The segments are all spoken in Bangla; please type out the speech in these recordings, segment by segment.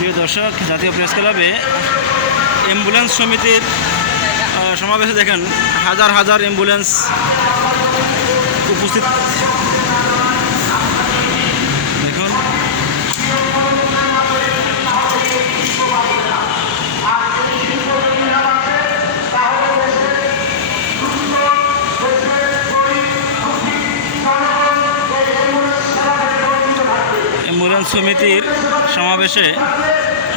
প্রিয় দর্শক জাতীয় প্রেস ক্লাবে অ্যাম্বুলেন্স সমিতির সমাবেশে দেখেন হাজার হাজার অ্যাম্বুলেন্স উপস্থিত দেখুন অ্যাম্বুলেন্স সমিতির সমাবেশে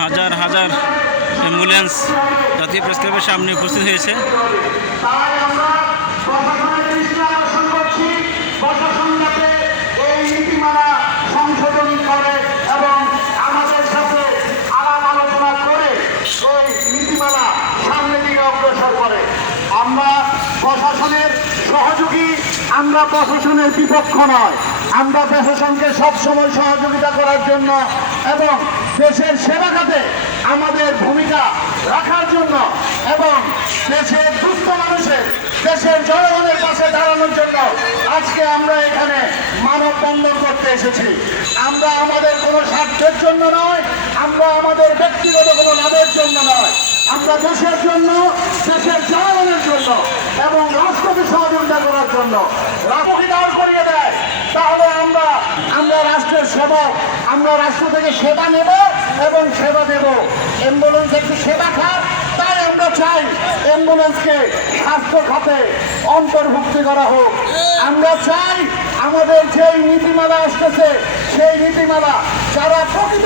হাজার হাজার অ্যাম্বুলেন্স জাতীয় প্রেস সামনে উপস্থিত হয়েছে। আমরা প্রশাসনের বিপক্ষ নয়। আমরা প্রশাসনকে সবসময় সহযোগিতা করার জন্য এবং দেশের সেবা খাতে আমাদের ভূমিকা রাখার জন্য এবং দেশের দুস্থ মানুষের, দেশের জনগণের পাশে দাঁড়ানোর জন্য আজকে আমরা এখানে মানববন্ধন করতে এসেছি। আমরা আমাদের কোনো স্বার্থের জন্য নয়, আমরা আমাদের ব্যক্তিগত কোনো লাভের জন্য নয়। আমরা দেশের জন্য, দেশের জনগণের জন্য এবং রাষ্ট্রকে সহযোগিতা করার জন্য রাষ্ট্রকে দাঁড় করিয়ে দেয়। আমরা রাষ্ট্র থেকে সেবা নেব এবং সেবা দেব। অ্যাম্বুলেন্স একটি সেবা খাত তাই আমরা চাই অ্যাম্বুলেন্সকে স্বাস্থ্য খাতে অন্তর্ভুক্তি করা হোক। আমরা চাই আমাদের যেই নীতিমালা আসতেছে, সেই নীতিমালা যারা প্রকৃত